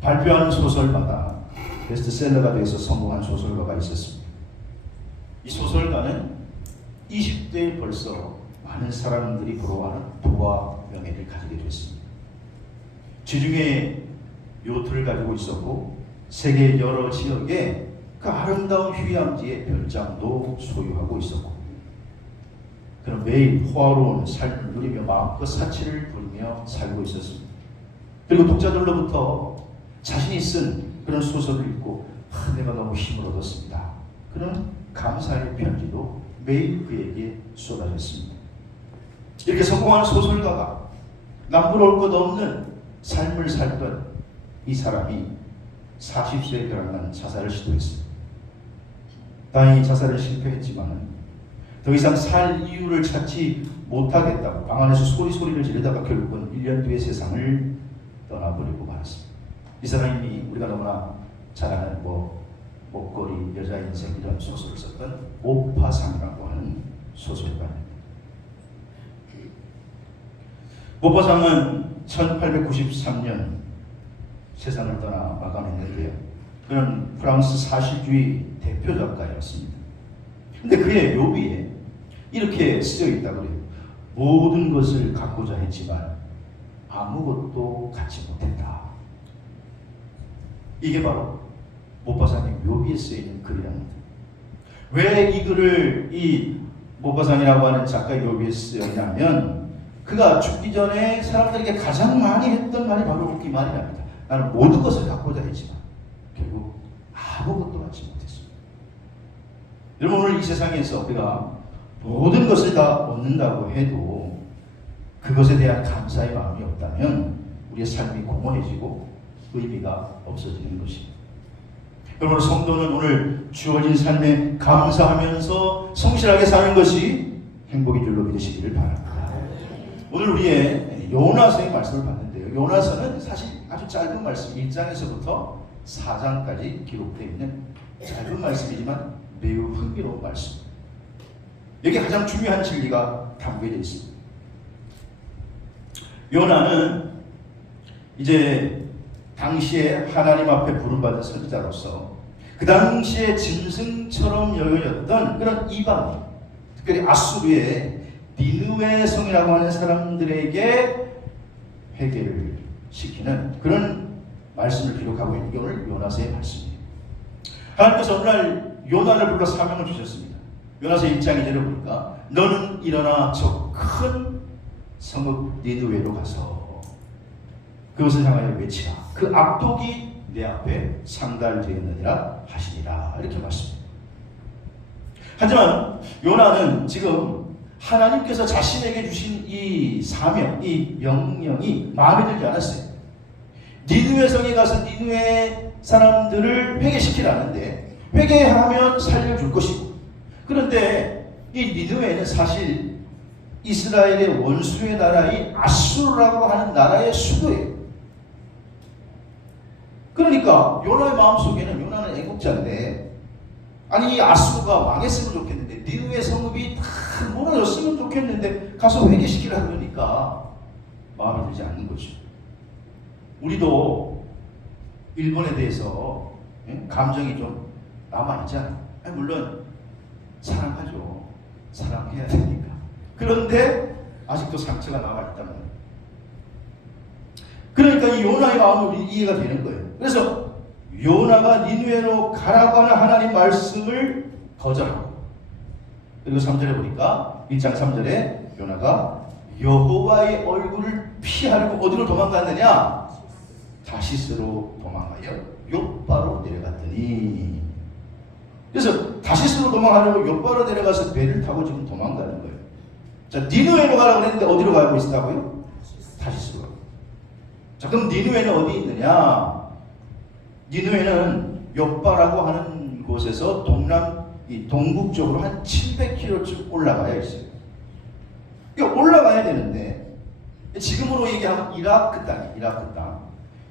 발표하는 소설마다 베스트셀러가 돼서 성공한 소설가가 있었습니다. 이 소설가는 20대에 벌써 많은 사람들이 부러워하는 부와 명예를 가지게 됐습니다. 지중해 요트를 가지고 있었고 세계 여러 지역에 그 아름다운 휴양지의 별장도 소유하고 있었고, 그는 매일 호화로운 삶을 누리며 마음껏 사치를 부리며 살고 있었습니다. 그리고 독자들로부터 자신이 쓴 그런 소설을 읽고 내가 너무 힘을 얻었습니다, 그런 감사의 편지도 매일 그에게 쏟아졌습니다. 이렇게 성공한 소설가가 남부러울 것 없는 삶을 살던 이 사람이 40세에 결혼한 자살을 시도했습니다. 다행히 자살은 실패했지만 더 이상 살 이유를 찾지 못하겠다고 방 안에서 소리를 지르다가 결국은 1년 뒤에 세상을 떠나버리고 말았습니다. 이 사람이 우리가 너무나 잘 아는 목걸이 여자 인생 이런 소설을 썼던 모파상이라고 하는 소설가입니다. 모파상은 1893년 세상을 떠나 마감했는데요, 그는 프랑스 사실주의 대표 작가였습니다. 근데 그의 묘비에 이렇게 쓰여 있다고 그래요. 모든 것을 갖고자 했지만 아무것도 갖지 못했다. 이게 바로 모파상의 묘비에 쓰여 있는 글이랍니다. 왜 이 글을 이 모파상이라고 하는 작가의 묘비에 쓰여 있냐면, 그가 죽기 전에 사람들에게 가장 많이 했던 말이 바로 이 말이랍니다. 나는 모든 것을 갖고자 했지만 결국 아무것도 갖지 못했습니다. 여러분, 오늘 이 세상에서 우리가 모든 것을 다 얻는다고 해도 그것에 대한 감사의 마음이 없다면 우리의 삶이 공허해지고 의미가 없어지는 것입니다. 여러분, 성도는 오늘 주어진 삶에 감사하면서 성실하게 사는 것이 행복인 줄로 믿으시기를 바랍니다. 오늘 우리의 요나서의 말씀을 봤는데요, 요나서는 사실 아주 짧은 말씀, 1장에서부터 4장까지 기록되어 있는 짧은 말씀이지만 매우 흥미로운 말씀. 여기 가장 중요한 진리가 담겨져 있습니다. 요나는 이제 당시에 하나님 앞에 부름받은 선지자로서 그 당시에 짐승처럼 여겨졌던 그런 이방, 특별히 아수르의 니느웨 성이라고 하는 사람들에게 회개를 시키는 그런 말씀을 기록하고 있는 게 오늘 요나서의 말씀이에요. 하나님께서 오늘 요나를 불러 사명을 주셨습니다. 요나서 1장 2절을 보니까 너는 일어나 저 큰 성읍 니느웨로 가서 그것을 향하여 외치라. 그 악독이 내 앞에 상달되었느니라 하시니라. 이렇게 말씀합니다. 하지만 요나는 지금 하나님께서 자신에게 주신 이 사명, 이 명령이 마음에 들지 않았어요. 니느웨 성에 가서 니느웨 사람들을 회개시키라는데 회개하면 살려줄 것이고, 그런데 이 니느웨는 사실 이스라엘의 원수의 나라인 아수르라고 하는 나라의 수도예요. 그러니까 요나의 마음속에는, 요나는 애국자인데 아니 이 아수르가 망했으면 좋겠는데, 니느웨 성읍이 다 무너졌으면 좋겠는데 가서 회개시키라 그러니까 마음에 들지 않는 거죠. 우리도 일본에 대해서 감정이 좀 남아있잖아요. 물론 사랑하죠. 사랑해야 되니까. 그런데 아직도 상처가 남아있다는 거예요. 그러니까 이 요나의 마음이 이해가 되는 거예요. 그래서 요나가 니느웨로 가라고 하는 하나님 말씀을 거절하고, 그리고 3절에 보니까 1장 3절에 요나가 여호와의 얼굴을 피하려고 어디로 도망갔느냐? 다시스로 도망하여 욥바로 내려갔더니, 그래서 다시스로 도망하려고 욥바로 내려가서 배를 타고 지금 도망가는 거예요. 자, 니느웨로 가라고 했는데 어디로 가고 있다고요? 다시스로. 자, 그럼 니느웨는 어디 있느냐? 니느웨는 욥바라고 하는 곳에서 동북쪽으로 한 700km쯤 올라가야 있어요. 올라가야 되는데, 지금으로 얘기하면 이라크 땅이에요. 이라크 땅.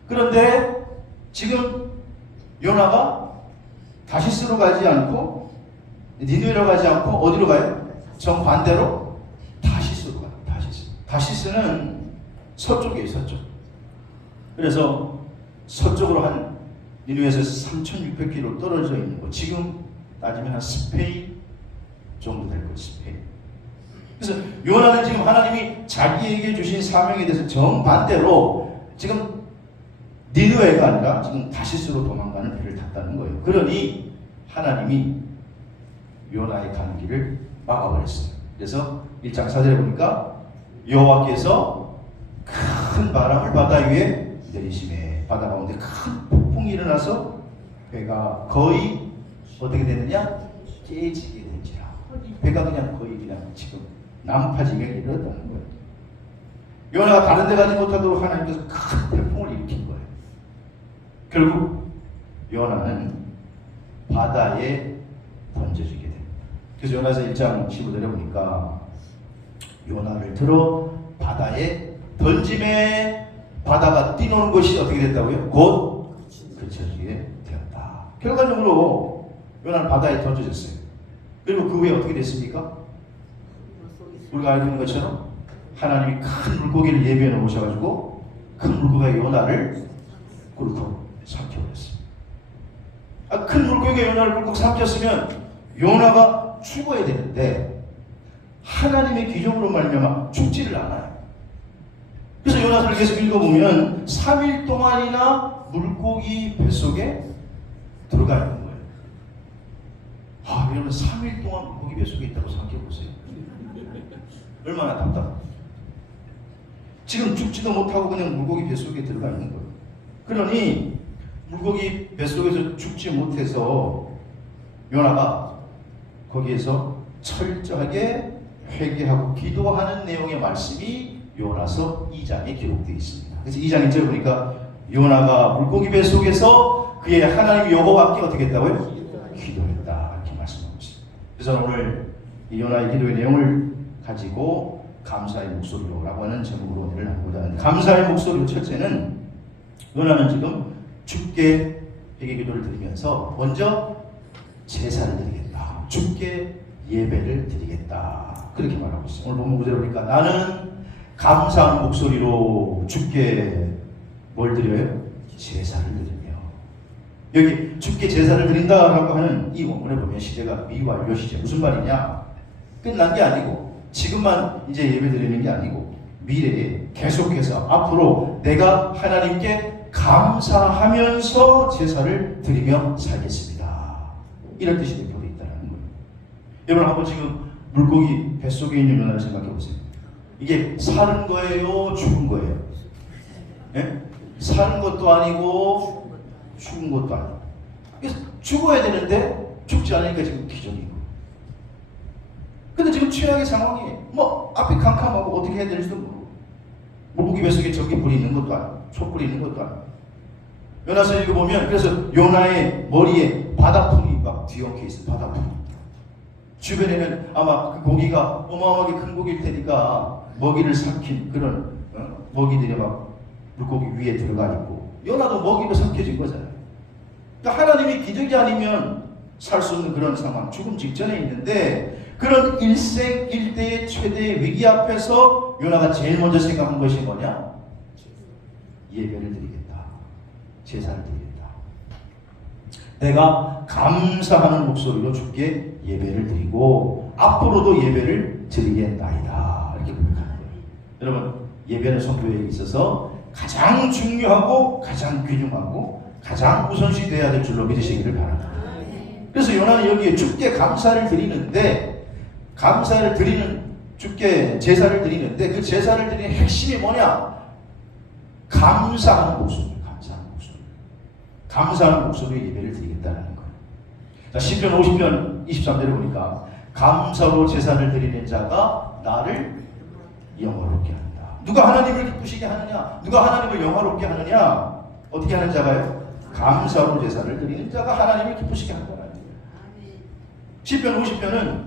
그런데 지금 요나가 다시스로 가지 않고 니느웨로 가지 않고 어디로 가요? 정반대로 다시스로 가요. 다시스는 서쪽이에요. 서쪽. 그래서 서쪽으로 한 니누에서 3,600km 떨어져 있는 곳. 지금 따지면 한 스페인 정도 될 거예요. 스페인. 그래서 요나는 지금 하나님이 자기에게 주신 사명에 대해서 정반대로 지금 니누에가 아니라 지금 다시스로 도망가는 배를 탔다는 거예요. 그러니 하나님이 요나의 가는 길을 막아버렸어요. 그래서 1장 4절에 보니까 여호와께서 큰 바람을 바다 위에 내리심에 바다 가운데 큰 폭풍이 일어나서 배가 거의 어떻게 되느냐? 깨지게 된지라. 배가 그냥 거의 그냥 지금 난파지게 이르렀다는 거예요. 요나가 다른 데 가지 못하도록 하나님께서 큰 태풍을 일으킨 거예요. 결국 요나는 바다에 던져지게 됩니다. 그래서 요나서 1장 15절에 보니까 요나를 들어 바다에 던짐에 바다가 뛰노는 것이 어떻게 됐다고요? 곧 그쳐지게 되었다. 결과적으로 요나는 바다에 던져졌어요. 그리고 그 후에 어떻게 됐습니까? 우리가 알고 있는 것처럼 하나님이 큰 물고기를 예비해 놓으셔가지고 큰 물고기가 요나를 꿀꺽 삼켜버렸어요. 큰 물고기가 요나를 꿀꺽 삼켰으면 요나가 죽어야 되는데 하나님의 기적으로 말미암아 죽지를 않아요. 그래서 요나서를 계속 읽어보면 3일 동안이나 물고기 뱃속에 들어가 있는 거예요. 여러분 3일 동안 물고기 뱃속에 있다고 생각해보세요. 얼마나 답답해요. 지금 죽지도 못하고 그냥 물고기 뱃속에 들어가 있는 거예요. 그러니 물고기 뱃속에서 죽지 못해서 요나가 거기에서 철저하게 회개하고 기도하는 내용의 말씀이 요나서 2장에 기록되어 있습니다. 그래서 2장 1절에 보니까 요나가 물고기 뱃속에서 그의 하나님 여호와께 어떻게 했다고요? 기도했다. 이렇게 말씀하고 있습니다. 그래서 오늘 이 요나의 기도의 내용을 가지고 감사의 목소리로라고 하는 제목으로 오늘 나누고자 하는데, 감사의 목소리로 첫째는 요나는 지금 주께 회개 기도를 드리면서 먼저 제사를 드리겠다. 주께 예배를 드리겠다. 그렇게 말하고 있어요. 오늘 본문 구절을 보니까 나는 감사한 목소리로 주께 뭘 드려요? 제사를 드리며. 여기 주께 제사를 드린다라고 하는 이 원문에 보면 시제가 미완료 시제. 무슨 말이냐? 끝난 게 아니고 지금만 이제 예배 드리는 게 아니고 미래에 계속해서 앞으로 내가 하나님께 감사하면서 제사를 드리며 살겠습니다. 이런 뜻이 되어 있다는 거예요. 여러분 한번 지금 물고기 뱃속에 있는 요나를 생각해 보세요. 이게 사는 거예요? 죽은 거예요? 예? 사는 것도 아니고 죽은 것도 아니고. 그래서 죽어야 되는데 죽지 않으니까 지금 기적이고. 근데 지금 최악의 상황이 뭐 앞이 캄캄하고 어떻게 해야 될지도 모르고 물고기 뱃속에 전기불이 있는 것도 아니고 촛불이 있는 것도 아니고. 요나서 읽어보면 그래서 요나의 머리에 바다풍이 막 뒤엉켜 있어요. 바다풍. 주변에는 아마 그 고기가 어마어마하게 큰 고기일 테니까 먹이를 삼킨 그런 먹이들이 막 물고기 위에 들어가 있고, 요나도 먹이로 삼켜진 거잖아요. 그러니까 하나님이 기적이 아니면 살 수 없는 그런 상황, 죽음 직전에 있는데 그런 일생일대의 최대의 위기 앞에서 요나가 제일 먼저 생각한 것이 뭐냐? 예배를 드리겠다. 제사를 드리겠다. 내가 감사하는 목소리로 주께 예배를 드리고 앞으로도 예배를 드리겠나이다. 이렇게 고백하는 거예요. 여러분, 예배는 성도에게 있어서 가장 중요하고 가장 귀중하고 가장 우선시 되어야 될 줄로 믿으시기를 바랍니다. 그래서 요나는 여기에 주께 감사를 드리는데, 감사를 드리는, 주께 제사를 드리는데 그 제사를 드리는 핵심이 뭐냐? 감사하는 목소리. 감사하는 목소리로 예배를 드리겠다는 거예요. 자, 시편 50편 23절에 보니까 감사로 제사를 드리는 자가 나를 영화롭게 한다. 누가 하나님을 기쁘시게 하느냐? 누가 하나님을 영화롭게 하느냐? 어떻게 하는 자가요? 감사로 제사를 드리는 자가 하나님을 기쁘시게 한다는 거예요. 시편 50편은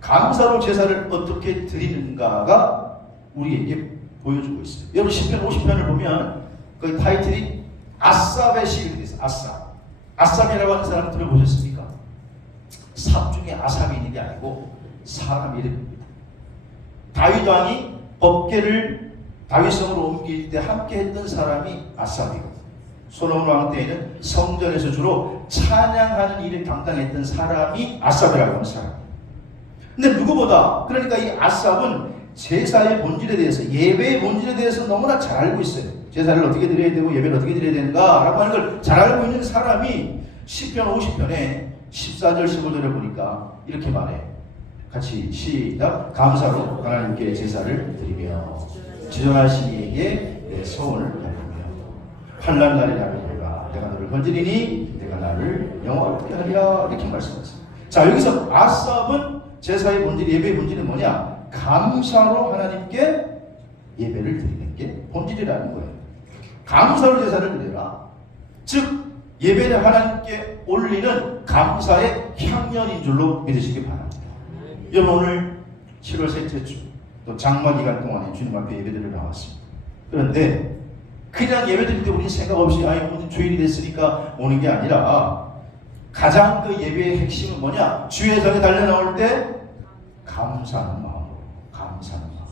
감사로 제사를 어떻게 드리는가가 우리에게 보여주고 있어요. 여러분 시편 50편을 보면 그 타이틀이 아삽의 시를 있어요. 아삽. 아삽이라고 하는 사람 들어보셨습니까? 삽 중에 아삽이 있는 게 아니고 사람 이름입니다. 다윗 왕이 법궤를 다윗성으로 옮길 때 함께 했던 사람이 아삽이고, 솔로몬 왕 때에는 성전에서 주로 찬양하는 일을 담당했던 사람이 아삽이라고 하는 사람. 근데 누구보다 그러니까 이 아삽은 제사의 본질에 대해서, 예배의 본질에 대해서 너무나 잘 알고 있어요. 제사를 어떻게 드려야 되고 예배를 어떻게 드려야 되는가라고 하는 걸 잘 알고 있는 사람이 시편 50편에 14절 15절에 보니까 이렇게 말해. 같이 시작. 감사로 하나님께 제사를 드리며 지존하신 이에게 내 소원을 다하며 환난 날에 나를 내가 너를 건지리니 내가 나를 영화롭게 하리라, 이렇게 말씀하셨어요. 자, 여기서 아삽은 제사의 본질, 예배의 본질은 뭐냐? 감사로 하나님께 예배를 드리는 게 본질이라는 거예요. 감사로 제사를 드려라. 즉 예배를 하나님께 올리는 감사의 향연인 줄로 믿으시기 바랍니다. 여러분, 오늘 7월 셋째 주, 또 장마 기간 동안에 주님 앞에 예배드리러 나왔습니다. 그런데 그냥 예배드릴 때 우리는 생각 없이 오늘 주일이 됐으니까 오는 게 아니라 가장 그 예배의 핵심은 뭐냐? 주의 전에 달려나올 때 감사하는 마음으로, 감사하는 마음.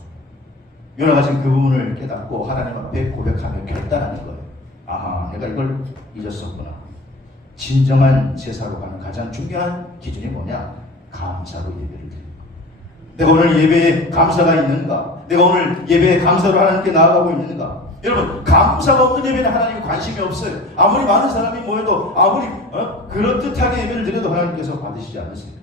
요나가 지금 그 부분을 깨닫고 하나님 앞에 고백하며 결단하는 거예요. 아하, 내가 이걸 잊었었구나. 진정한 제사로 가는 가장 중요한 기준이 뭐냐? 감사로 예배를 드리는 거. 내가 오늘 예배에 감사가 있는가? 내가 오늘 예배에 감사로 하나님께 나아가고 있는가? 여러분, 감사가 없는 예배는 하나님이 관심이 없어요. 아무리 많은 사람이 모여도, 아무리 그럴듯하게 예배를 드려도 하나님께서 받으시지 않으세요.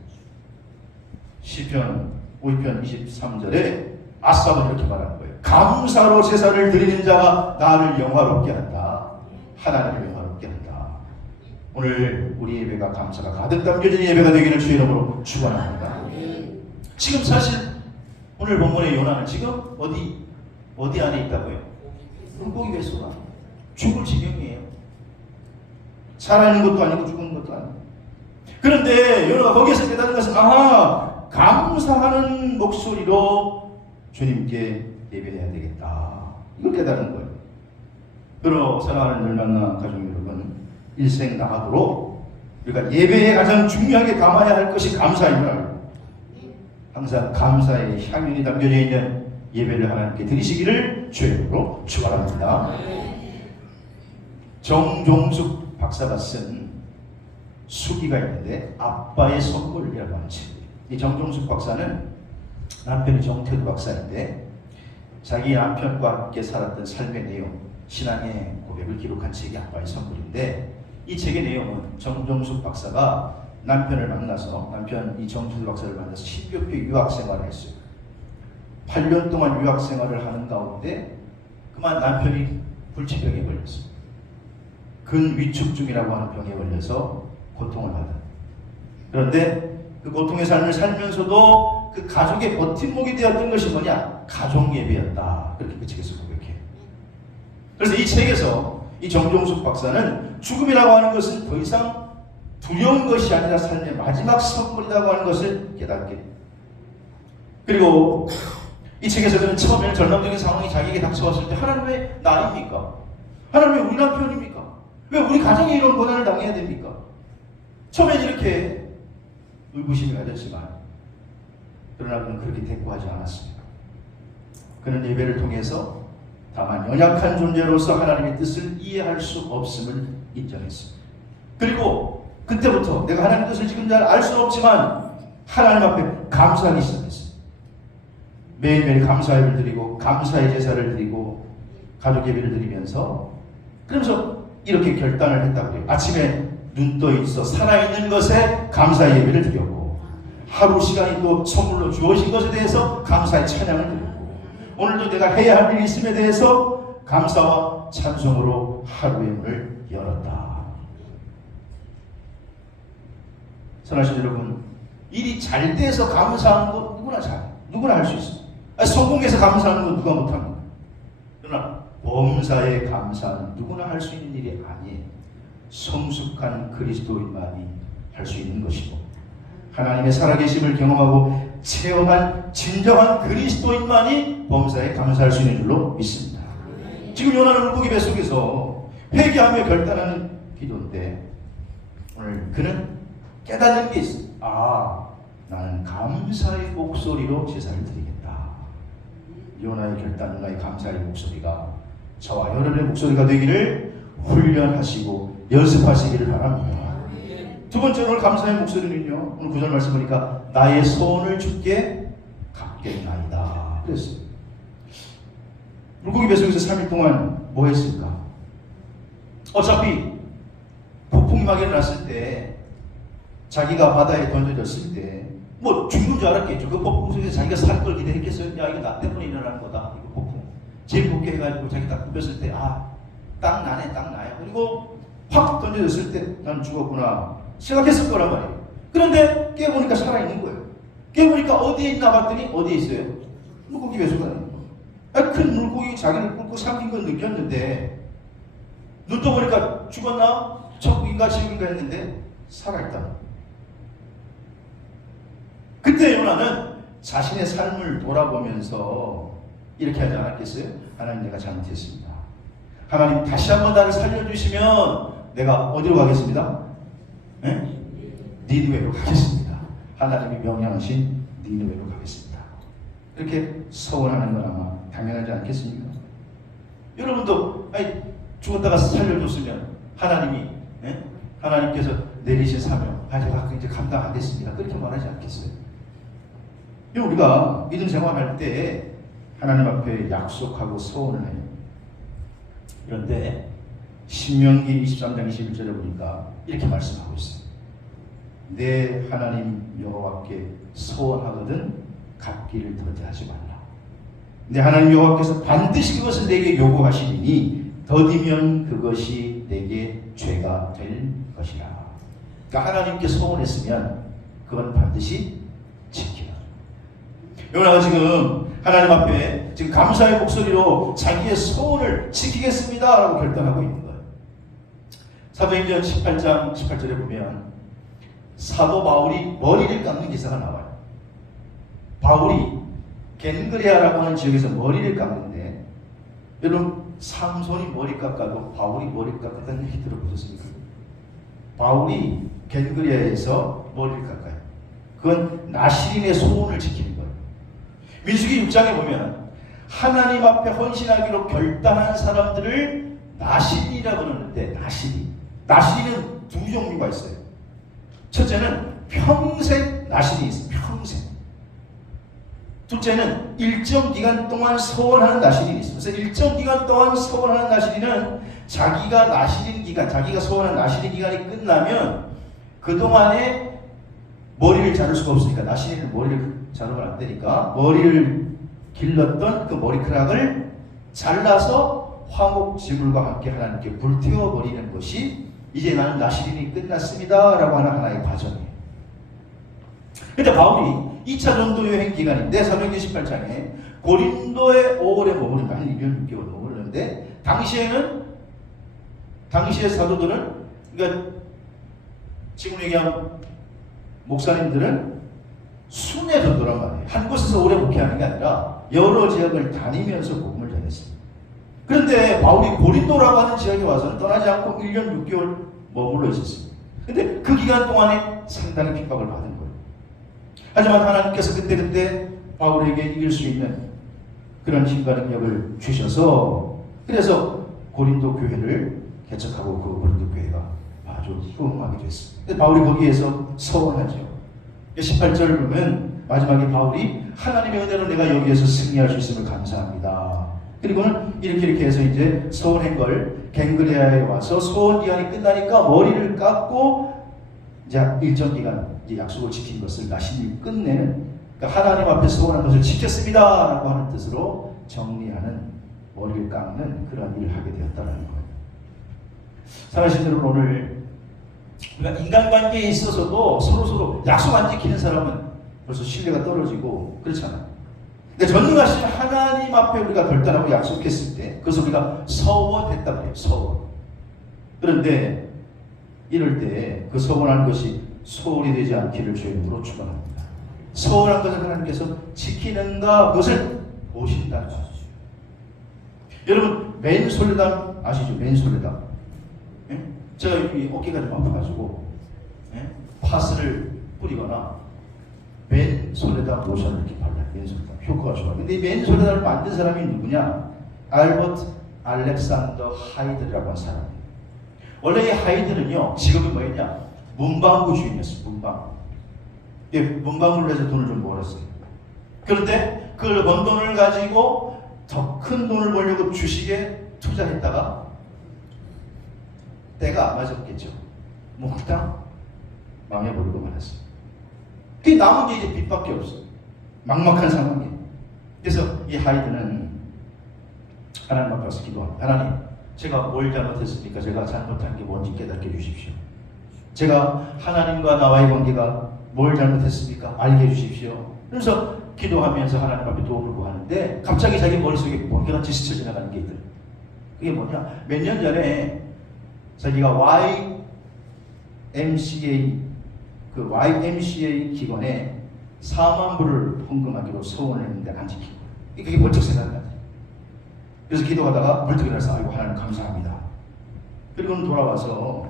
시편 52편 23절에 아삽은 이렇게 말하는 거예요. 감사로 제사를 드리는 자가 나를 영화롭게 한다. 하나님을 영화롭게 한다. 오늘 우리 예배가 감사가 가득 담겨진 예배가 되기를 주의 이름으로 축원합니다. 지금 사실 오늘 본문의 요나는 지금 어디 안에 있다고요? 물고기 뱃속 안에. 죽을 지경이에요. 살아있는 것도 아니고 죽은 것도 아니고. 그런데 요나가 거기에서 깨닫는 것은 감사하는 목소리로 주님께 예배해야 되겠다. 이걸 깨달은 거예요. 그러 사랑하는 열만나 가족 여러분, 일생 나가도록 우리가 예배에 가장 중요하게 담아야 할 것이 감사입니다. 항상 감사의 향연이 담겨져 있는 예배를 하나님께 드리시기를 주의 이름으로 축원합니다. 정종숙 박사가 쓴 수기가 있는데 아빠의 선물이라고 하는 책. 이 정종숙 박사는 남편이 정태두 박사인데 자기 남편과 함께 살았던 삶의 내용, 신앙의 고백을 기록한 책이 아빠의 선물인데, 이 책의 내용은 정종숙 박사가 남편을 만나서, 남편 이 정태두 박사를 만나서 10여 개 유학 생활을 했어요. 8년 동안 유학 생활을 하는 가운데 그만 남편이 불치병에 걸렸어요. 근위축증이라고 하는 병에 걸려서 고통을 받아요. 그런데 그 고통의 삶을 살면서도 그 가족의 버팀목이 되었던 것이 뭐냐? 가족 예배였다. 그렇게 그 책에서 고백해요. 그래서 이 책에서 이 정종숙 박사는 죽음이라고 하는 것은 더 이상 두려운 것이 아니라 삶의 마지막 선물이라고 하는 것을 깨닫게 돼요. 그리고 이 책에서는 처음에는 절망적인 상황이 자기에게 닥쳐왔을 때 하나님 왜 나입니까? 하나님 왜 우리 남편입니까? 왜 우리 가정에 이런 고난을 당해야 됩니까? 처음엔 이렇게 의구심이 가졌지만 그러나 그는 그렇게 대꾸하지 않았습니다. 그는 예배를 통해서 다만 연약한 존재로서 하나님의 뜻을 이해할 수 없음을 인정했습니다. 그리고 그때부터 내가 하나님의 뜻을 지금 잘 알 수는 없지만 하나님 앞에 감사하기 시작했습니다. 매일매일 감사 예배를 드리고 감사의 제사를 드리고 가족 예배를 드리면서, 그러면서 이렇게 결단을 했다고 해요. 아침에 눈 떠 있어 살아있는 것에 감사의 예배를 드렸고, 하루 시간이 또 선물로 주어진 것에 대해서 감사의 찬양을 드렸고, 오늘도 내가 해야 할 일이 있음에 대해서 감사와 찬송으로 하루의 문을 열었다. 선하신 여러분, 일이 잘 돼서 감사하는 것 누구나 잘해. 누구나 할 수 있어요. 성공해서 감사하는 건 누가 못합니까? 그러나 범사에 감사는 누구나 할 수 있는 일이 아니에요. 성숙한 그리스도인만이 할 수 있는 것이고, 하나님의 살아계심을 경험하고 체험한 진정한 그리스도인만이 범사에 감사할 수 있는 줄로 믿습니다. 지금 요나는 물고기 뱃속에서 회개하며 결단하는 기도인데, 오늘 그는 깨닫는 게 있어요. 나는 감사의 목소리로 제사를 드리겠다. 요나의 결단과의 감사의 목소리가 저와 여러분의 목소리가 되기를 훈련하시고 연습하시기를 바랍니다. 두 번째로 오늘 감사의 목소리는요, 오늘 9절 말씀 보니까 나의 소원을 주께 갚겠나이다 그랬어요. 물고기 뱃속에서 3일 동안 뭐 했을까? 어차피 폭풍이 막 일어났을 때, 자기가 바다에 던져졌을 때 뭐 죽는 줄 알았겠죠. 그 폭풍 속에서 자기가 살 걸 기대했겠어요. 야, 이거 나 때문에 일어나는 거다, 이거 폭풍. 제일 복귀 해가지고 자기 딱 굽혔을 때, 딱 나네, 딱 나야. 그리고 확 던져졌을 때 난 죽었구나 생각했을 거란 말이에요. 그런데 깨보니까 살아있는 거예요. 깨보니까 어디에 있나 봤더니 어디에 있어요? 물고기 뱃속에 있는 거예요. 큰 물고기 자기를 꿇고 삼킨 건 느꼈는데, 눈 떠보니까 죽었나? 천국인가 지옥인가 했는데 살아있다. 그때 요나는 자신의 삶을 돌아보면서 이렇게 하지 않았겠어요? 하나님, 내가 잘못했습니다. 하나님, 다시 한번 나를 살려주시면 내가 어디로 가겠습니다? 니느웨로 가겠습니다. 하나님이 명령하신 니느웨로 가겠습니다. 이렇게 서원하는 건 아마 당연하지 않겠습니까? 여러분도 죽었다가 살려줬으면 하나님께서 내리신 사명, 제가 이제 감당하겠습니다, 그렇게 말하지 않겠어요? 우리가 믿음 생활할 때 하나님 앞에 약속하고 서원을 해요. 그런데 신명기 23장 21절에 보니까 이렇게 말씀하고 있어요. 내 하나님 여호와께 서원하거든 갚기를 더디하지 말라. 내 하나님 여호와께서 반드시 그것을 내게 요구하시리니 더디면 그것이 내게 죄가 될 것이라. 그러니까 하나님께 서원했으면 그건 반드시 지키라. 요나가 지금 하나님 앞에 지금 감사의 목소리로 자기의 소원을 지키겠습니다 라고 결단하고 있는 거예요. 사도행전 18장 18절에 보면 사도 바울이 머리를 깎는 기사가 나와요. 바울이 겐그레아라고 하는 지역에서 머리를 깎는데, 여러분 삼손이 머리 깎아도 바울이 머리 깎았다는 얘기 들어보셨습니까? 바울이 겐그레아에서 머리를 깎아요. 그건 나시린의 소원을 지키는 거예요. 민수기 6장에 보면 하나님 앞에 헌신하기로 결단한 사람들을 나시린이라고 그러는데, 나시린은 두 종류가 있어요. 첫째는 평생 나시린이 있어요. 평생. 둘째는 일정 기간 동안 서원하는 나시린이 있어요. 그래서 일정 기간 동안 서원하는 나시린은 자기가 서원한 나시린 기간이 끝나면 그동안에 머리를 자를 수가 없으니까, 나시린은 머리를 자르면 안 되니까 머리를 길렀던 그 머리카락을 잘라서 화목제물과 함께 하나님께 불태워버리는 것이 이제 나는 나시린이 끝났습니다 라고 하는 하나의 과정이에요. 그런데 바울이 2차 전도 여행 기간인데 사도행전 18장에 고린도에 오래 머무른다. 한 1년 6개월 머무르는데, 당시의 사도들은, 그러니까 지금 얘기한 목사님들은 순회 전도란 말이에요. 한 곳에서 오래 목회하는 게 아니라 여러 지역을 다니면서 복음을 전했어요. 그런데 바울이 고린도라고 하는 지역에 와서는 떠나지 않고 1년 6개월 머물러 있었습니다. 그런데 그 기간 동안에 상당히 핍박을 받은 거예요. 하지만 하나님께서 그때 바울에게 이길 수 있는 그런 힘과 능력을 주셔서, 그래서 고린도 교회를 개척하고 그 고린도 교회가 아주 흥하게 됐습니다. 근데 바울이 거기에서 서원하죠. 18절 보면 마지막에 바울이 하나님의 은혜로 내가 여기에서 승리할 수 있음을 감사합니다. 그리고는 이렇게 해서 이제 서원한 걸 겐그레아에 와서 서원 기간이 끝나니까 머리를 깎고 이제 일정 기간 이제 약속을 지킨 것을 나시린이 끝내는, 그러니까 하나님 앞에 서원한 것을 지켰습니다 라고 하는 뜻으로 정리하는, 머리를 깎는 그런 일을 하게 되었다는 거예요. 사랑하시는 여러분, 오늘 그러니까 인간관계에 있어서도 서로 약속 안 지키는 사람은 벌써 신뢰가 떨어지고 그렇잖아요. 근데 전능하신 하나님 앞에 우리가 결단하고 약속했을 때 그것을 우리가 서원했단 말이에요. 서원. 그런데 이럴 때 그 서원한 것이 소홀히 되지 않기를 주의 이름으로 축원합니다. 서원한 것을 하나님께서 지키는가, 그것을 보신다는 거죠. 여러분 맨솔레담 아시죠? 맨솔레담. 예? 제가 이 어깨가 좀 아파가지고 파스를 뿌리거나 맨솔레담 로션을 이렇게 발라요. 맨솔레담 효과가 좋아요. 근데 이 맨솔레담을 만든 사람이 누구냐? 알버트 알렉산더 하이드라고 한 사람이에요. 원래 이 하이드는요, 직업이 뭐였냐? 문방구 주인이었어요. 문방구. 예, 문방구를 해서 돈을 좀 벌었어요. 그런데 그 번 돈을 가지고 더 큰 돈을 벌려고 주식에 투자했다가 때가 안 맞았겠죠. 몽땅 망해버리고 말았어요. 그 남은 게 이제 빚밖에 없어요. 막막한 상황이에요. 그래서 이 하이드는 하나님 앞에 와서 기도합니다. 하나님, 제가 뭘 잘못했습니까? 제가 잘못한 게 뭔지 깨닫게 해주십시오. 제가 하나님과 나와의 관계가 뭘 잘못했습니까? 알게 해주십시오. 그래서 기도하면서 하나님 앞에 도움을 구하는데 갑자기 자기 머릿속에 뭔가같이 스쳐 지나가는 게 있더라고요. 그게 뭐냐? 몇 년 전에 자기가 YMCA 기관에 4만 불을 헌금하기로 소원을 했는데 안 지킨 거예요. 그게 번쩍 생각이 나요. 그래서 기도하다가 벌떡 일어나서 아이고 하나님 감사합니다. 그리고는 돌아와서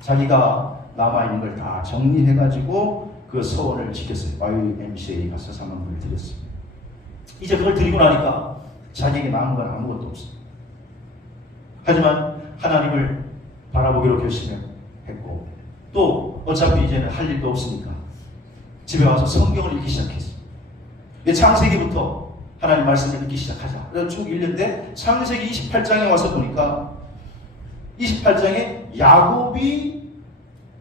자기가 남아있는 걸 다 정리해가지고 그 소원을 지켰어요. YMCA 가서 4만 불을 드렸어요. 이제 그걸 드리고 나니까 자기에게 남은 건 아무것도 없어요. 하지만 하나님을 바라보기로 결심했고 또 어차피 이제는 할 일도 없으니까 집에 와서 성경을 읽기 시작했어요. 창세기부터 하나님 말씀을 읽기 시작하자. 그래서 쭉 읽는데 창세기 28장에 와서 보니까 28장에 야곱이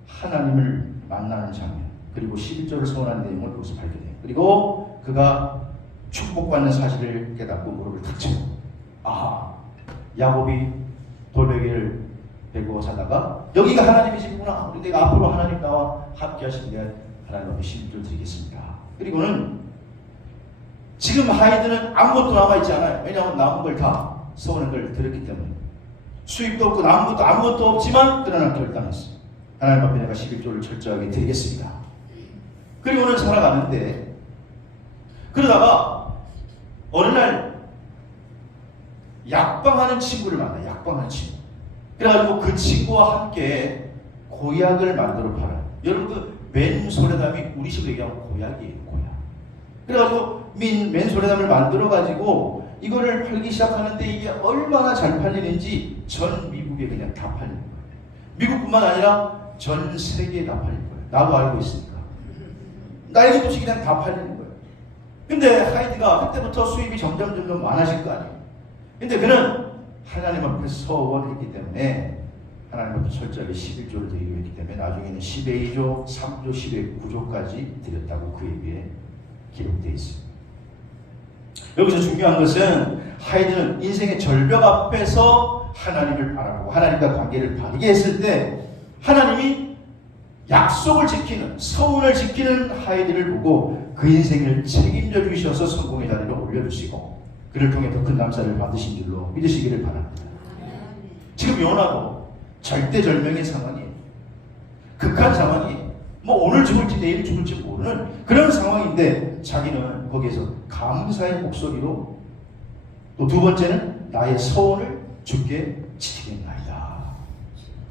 하나님을 만나는 장면 그리고 11절을 소원하는 내용을 거기서 발견해요. 그리고 그가 축복받는 사실을 깨닫고 무릎을 탁 치고 야곱이 돌베개를 베고 자다가 여기가 하나님의 집이구나. 우리 내가 앞으로 하나님 나와 함께 하시는데 하나님 앞에 11절 드리겠습니다. 그리고는 지금 하이드는 아무것도 남아있지 않아요. 왜냐하면 남은 걸 다 소원한 걸 드렸기 때문에 수입도 없고 남은 것도 아무것도 없지만 그러나 결단했어요. 하나님 앞에 내가 11조를 철저하게 드리겠습니다. 그리고는 살아가는데 그러다가 어느 날 약방하는 친구를 만나요. 약방하는 친구. 그래가지고 그 친구와 함께 고약을 만들어 팔아요. 여러분 그 맨소레담이 우리식으로 얘기하면 고약이에요. 고약. 그래가지고 맨소레담을 만들어가지고 이거를 팔기 시작하는데 이게 얼마나 잘 팔리는지 전 미국에 그냥 다 팔리는 거예요. 미국뿐만 아니라 전 세계에 다 팔리는 거예요. 나도 알고 있으니까. 나에게도 없이 그냥 다 팔리는 거예요. 근데 하이드가 그때부터 수입이 점점 많아질 거 아니에요. 근데 그는 하나님 앞에 서원했기 때문에 하나님 앞에 철저하게 11조를 드리기로 했기 때문에 나중에는 10의 2조, 3조, 10의 9조까지 드렸다고 그에 비해 기록되어 있습니다. 여기서 중요한 것은 하이드는 인생의 절벽 앞에서 하나님을 바라보고 하나님과 관계를 바르게 했을 때 하나님이 약속을 지키는 서운을 지키는 하이드를 보고 그 인생을 책임져 주셔서 성공의 자리로 올려주시고 그를 통해 더 큰 감사를 받으신 줄로 믿으시기를 바랍니다. 지금 요나도 절대절명의 상황이에요. 극한 상황이에요. 뭐 오늘 죽을지 내일 죽을지 모르는 그런 상황인데 자기는 거기에서 감사의 목소리로 또 두 번째는 나의 서원을 주께 지키겠나이다.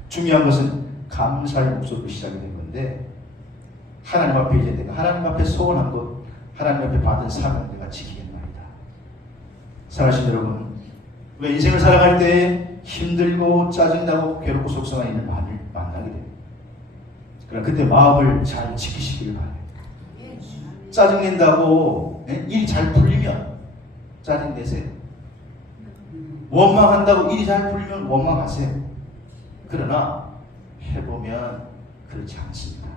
중요한 것은 감사의 목소리로 시작이 된 건데 하나님 앞에 이제 내가 하나님 앞에 소원한 것 하나님 앞에 받은 사명 내가 지키겠나이다. 사랑하신 여러분, 왜 인생을 살아갈 때 힘들고 짜증나고 괴롭고 속상한 일을 많이 만나게 됩니다. 그러나 그때 마음을 잘 지키시기를 바랍니다. 짜증낸다고 일이 잘 풀리면 짜증내세요. 원망한다고 일이 잘 풀리면 원망하세요. 그러나 해보면 그렇지 않습니다.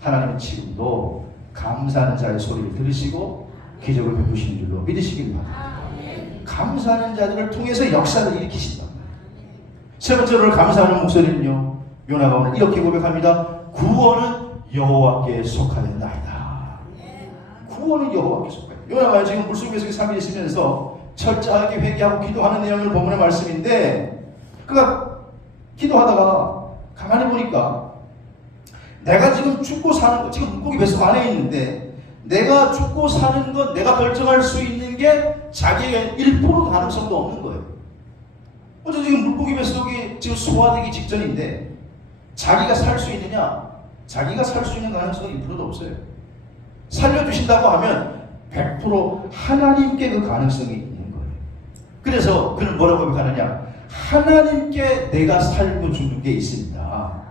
하나님은 지금도 감사하는 자의 소리를 들으시고 기적을 베푸시는 줄로 믿으시길 바랍니다. 감사하는 자들을 통해서 역사를 일으키신다. 세 번째로 감사하는 목소리는요, 요나가 오늘 이렇게 고백합니다. 구원은 여호와께 속하였나이다. 구원은 여호와께 속하였다. 요나가 지금 물속에서 3일 있으면서 철저하게 회개하고 기도하는 내용을 보면 말씀인데 그가 기도하다가 가만히 보니까 내가 지금 죽고 사는 것, 지금 물고기 뱃속 안에 있는데 내가 죽고 사는 것, 내가 결정할 수 있는 게 자기에게 1% 가능성도 없는 거예요. 어제 지금 물고기 뱃속이 지금 소화되기 직전인데 자기가 살 수 있느냐? 자기가 살 수 있는 가능성은 1%도 없어요. 살려주신다고 하면 100% 하나님께 그 가능성이 있는 거예요. 그래서 그는 뭐라고 고백하느냐? 하나님께 내가 살고 죽는 게 있습니다.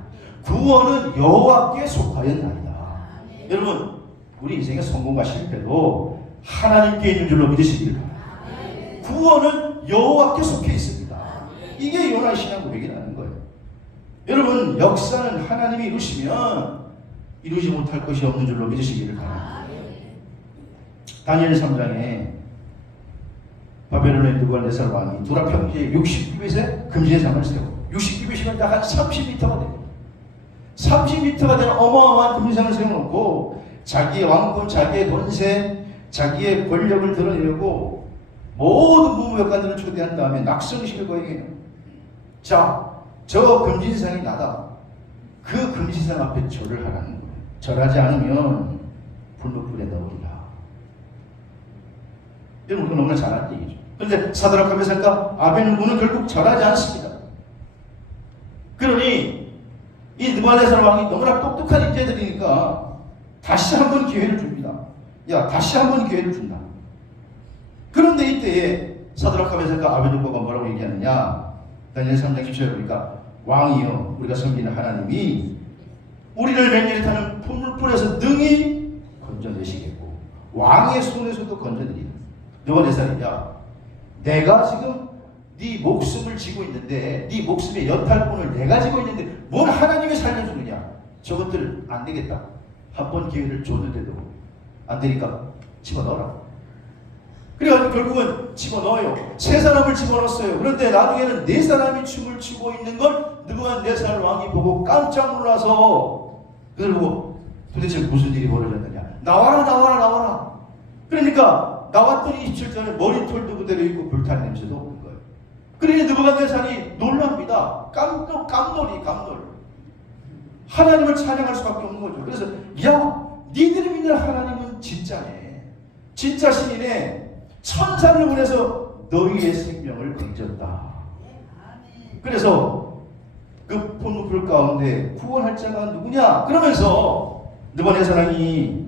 구원은 여호와께 속하였나이다. 여러분, 우리 인생의 성공과 실패도 하나님께 있는 줄로 믿으시길 바랍니다. 구원은 여호와께 속해 있습니다. 이게 요나의 신앙 고백이라는 거예요. 여러분, 역사는 하나님이 이루시면 이루지 못할 것이 없는 줄로 믿으시기를 바랍니다. 다니엘 3장에 바벨론의 느부갓네살 왕이 두라 평지에 60규빗의 금신의 상을 세우고 60규빗이면 딱 한 30m가 됩니다. 30m가 되는 어마어마한 금신상을 세워놓고 자기의 왕권, 자기의 권세, 자기의 권력을 드러내려고 모든 무무역관들을 초대한 다음에 낙성식을 거행해요. 자, 저 금신상이 나다. 그 금신상 앞에 절을 하라는 거예요. 절하지 않으면 불못불에 넣으리라. 여러분, 그건 너무나 잘한 얘기죠. 그런데 사드락과 메삭과 아벤느고는 결국 절하지 않습니다. 그러니 이 느부갓네살 왕이 너무나 똑똑한 인재들이니까 다시 한번 기회를 줍니다. 야, 다시 한번 기회를 준다. 그런데 이때에 사드락과 메삭과 아벤느고가 뭐라고 얘기하느냐? 다니엘 3장 10절에 보니까 왕이여, 우리가 섬기는 하나님이 우리를 맹렬히 타는 포물불에서 능히 건져내시겠고 왕의 손에서도 건져내리라. 느부갓네살이야, 내가 지금 네 목숨을 쥐고 있는데, 네 목숨의 여탈권을 내가 쥐고 있는데 뭘 하나님이 살려주느냐? 저것들 안 되겠다. 한 번 기회를 줬는데도 안 되니까 집어넣어라. 그래가지고 결국은 집어넣어요. 세 사람을 집어넣었어요. 그런데 나중에는 네 사람이 춤을 추고 있는 걸 느부갓네살 왕이 보고 깜짝 놀라서 그들 보고 도대체 무슨 일이 벌어졌느냐? 나와라, 나와라, 나와라. 그러니까 나왔더니 27절에 머리털도 그대로 있고 불탄 냄새도 없는 거예요. 그러니 느부갓네살이 놀랍니다. 깜놀이. 하나님을 찬양할 수밖에 없는 거죠. 그래서 야, 니들이 믿는 하나님은 진짜네. 진짜 신이네. 천사를 보내서 너희의 생명을 건졌다. 그래서 그 포물불 가운데 구원할 자가 누구냐? 그러면서 느부갓네살 왕이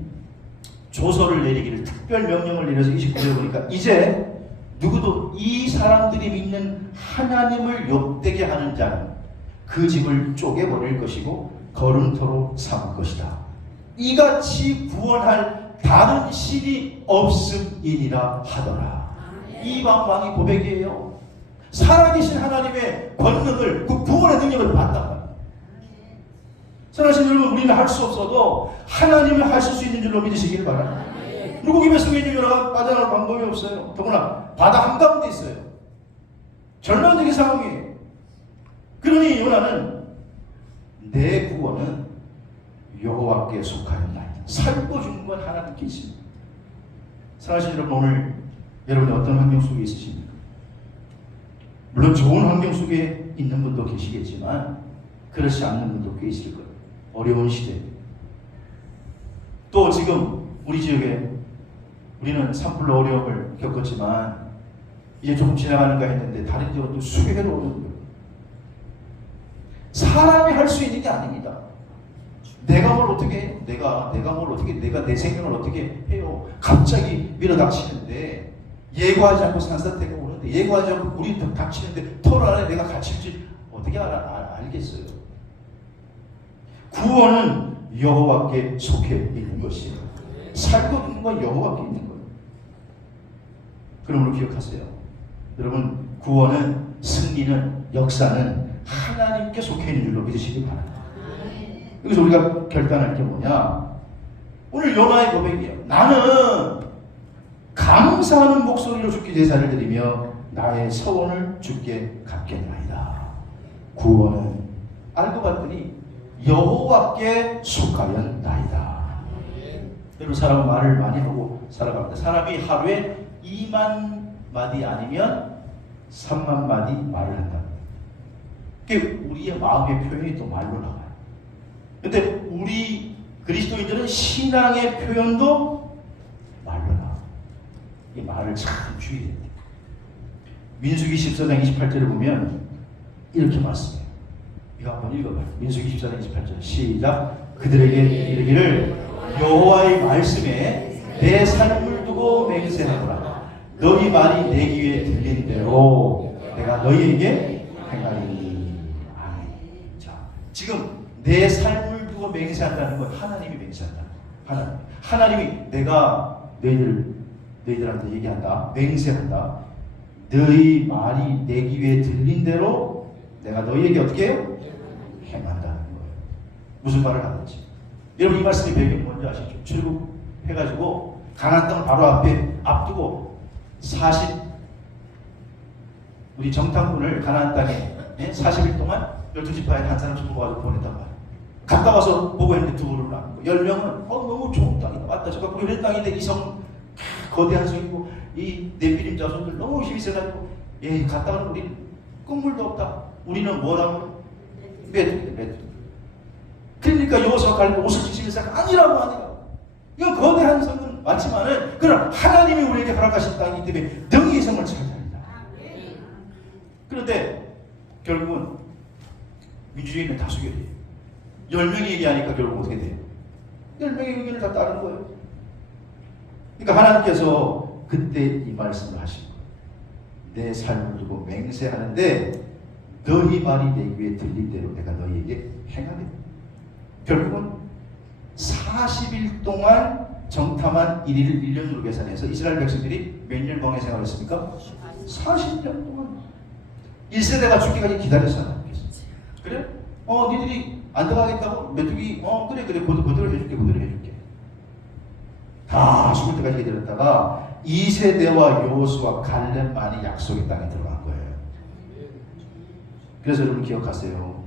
조서를 내리기를, 특별 명령을 내려서 29절에 보니까 이제 누구도 이 사람들이 믿는 하나님을 욕되게 하는 자는 그 집을 쪼개버릴 것이고 거름토로 삼을 것이다. 이같이 구원할 다른 신이 없음이니라 하더라. 이 왕이 고백이에요. 살아계신 하나님의 권능을, 그 구원의 능력을 받다. 사랑하신 여러분, 우리는 할 수 없어도 하나님을 하실 수 있는 줄로 믿으시길 바랍니다. 물고기 속에 있는 요나가 빠져나갈 방법이 없어요. 더구나 바다 한가운데 있어요. 절망적인 상황이에요. 그러니 요나는 내 구원은 여호와께 속하였나이다. 살고 죽는 건 하나님께 있습니다. 사랑하신 여러분, 오늘 여러분이 어떤 환경 속에 있으십니까? 물론 좋은 환경 속에 있는 분도 계시겠지만 그렇지 않는 분도 꽤 있을 거예요. 어려운 시대. 또 지금 우리 지역에 우리는 산불로 어려움을 겪었지만 이제 조금 지나가는가 했는데 다른 지역은 또 수해로 오는 거예요. 사람이 할 수 있는 게 아닙니다. 내가 뭘 어떻게 해요? 내가 내 생명을 어떻게 해요? 갑자기 밀어닥치는데, 예고하지 않고 산사태가 오는데, 예고하지 않고 물이 닥치는데 터널 안에 내가 갇힐지 어떻게 알겠어요? 구원은 여호와께 속해 있는 것이에요. 살고 있는 건 여호와께 있는 거예요. 그러므로 기억하세요. 여러분, 구원은, 승리는, 역사는 하나님께 속해 있는 줄로 믿으시기 바랍니다. 여기서 우리가 결단할 게 뭐냐? 오늘 요나의 고백이에요. 나는 감사하는 목소리로 주께 제사를 드리며 나의 서원을 주께 갚겠나이다. 구원은 알고 봤더니 여호와께 속하였나이다. 여러분, 사람은 말을 많이 하고 살아갑니다. 사람이 하루에 2만 마디 아니면 3만 마디 말을 한다. 그게 우리의 마음의 표현이 또 말로 나와요. 근데 우리 그리스도인들은 신앙의 표현도 말로 나와요. 이 말을 참 주의해야 돼요. 민수기 14장 28절을 보면 이렇게 말씀해요. 이거 한번 읽어봐요. 민수기 14장 28절 시작. 그들에게 이르기를 여호와의 말씀에 내 삶을 두고 맹세하노라. 너희 말이 내 귀에 들린 대로 내가 너희에게 행하리니. 아멘. 자, 지금 내 삶을 두고 맹세한다는 건 하나님이 맹세한다. 하나님이 내가 너희들한테 얘기한다. 맹세한다. 너희 말이 내 귀에 들린 대로 내가 너희에게 어떻게 해요? 행한다는 거예요. 무슨 말을 하든지. 여러분 이 말씀이 배경이 뭔지 아시죠? 출국해가지고 가나안 땅을 바로 앞두고 우리 정탐꾼을 가나안 땅에 40일 동안 12지파에 한 사람 뽑아가지고 보냈단 말이에요. 갔다 와서 보고 있는데 두부를 나눈 거예요. 10명은 너무 좋은 땅이다. 맞다. 저거 우리 땅인데 이성 거대한 성이고 이 네피림 자손들 너무 힘이 세가지고 갔다 가는 우리는 끝물도 없다. 우리는 뭐라고? 메뚜기. 그러니까 여호수아가 갈때 옷을 찢으면서 아니라고. 이건 거대한 성은 맞지만은 그러나 하나님이 우리에게 허락하신 땅이기 때문에 능히 이 성을 차지합니다. 그런데 결국은 민주주의는 다수결이에요. 10명이 얘기하니까 결국 어떻게 돼요? 10명의 의견을 다 따르는 거예요. 그러니까 하나님께서 그때 이 말씀을 하신 거예요. 내 삶을 두고 맹세하는데 너희 말이 내 귀에 들린 대로 내가 너희에게 행하겠다. 결국은 40일 동안 정탐한 1일을 1년으로 계산해서 이스라엘 백성들이 몇 년 광야 생활했습니까? 40년 동안 1세대가 죽기까지 기다렸잖아요. 그래? 니들이 안 들어가겠다고? 메뚜기 그래 그대로 해줄게. 다 죽을 때까지 기다렸다가 2세대와 여호수아 갈렙만이 약속의 땅에 들어간 거예요. 그래서 여러분 기억하세요.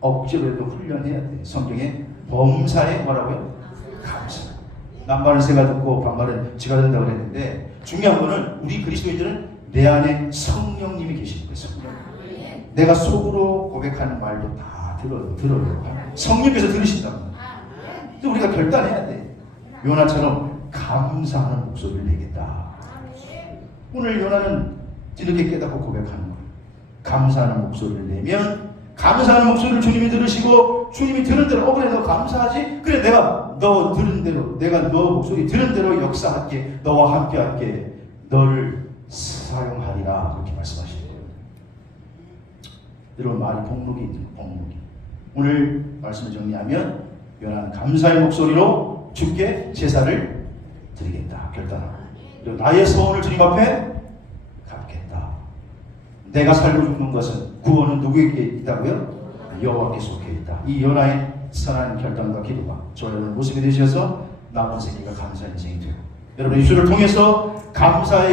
억지로라도 훈련해야 돼. 성경에 범사에 뭐라고요? 감사. 남발은 새가 듣고 반발은 쥐가 된다고 그랬는데 중요한 거는 우리 그리스도인들은 내 안에 성령님이 계시는 거예요. 성령. 내가 속으로 고백하는 말도 다 들어요. 성령께서 들으신다고. 근데 우리가 결단해야 돼. 요나처럼 감사하는 목소리를 내겠다. 오늘 요나는 이렇게 깨닫고 고백하는 거예요. 감사하는 목소리를 내면 감사하는 목소리를 주님이 들으시고 주님이 들은 대로 그래 너 감사하지? 그래 내가 너 들은 대로 내가 너 목소리 들은 대로 역사할게. 너와 함께할게. 너를 사용하리라. 그렇게 말씀하시는 거예요. 여러분 말이 복록이. 오늘 말씀을 정리하면 요나는 감사의 목소리로 주께 제사를 드리겠다. 결단하고 그리고 나의 소원을 주님 앞에 갚겠다. 내가 살고 죽는 것은 구원은 누구에게 있다고요? 여호와께 속해 있다. 이 요나의 선한 결단과 기도가 저와 여러분 모습이 되셔서 남은 생애가 감사의 인생이 되고 여러분 이 주를 통해서 감사의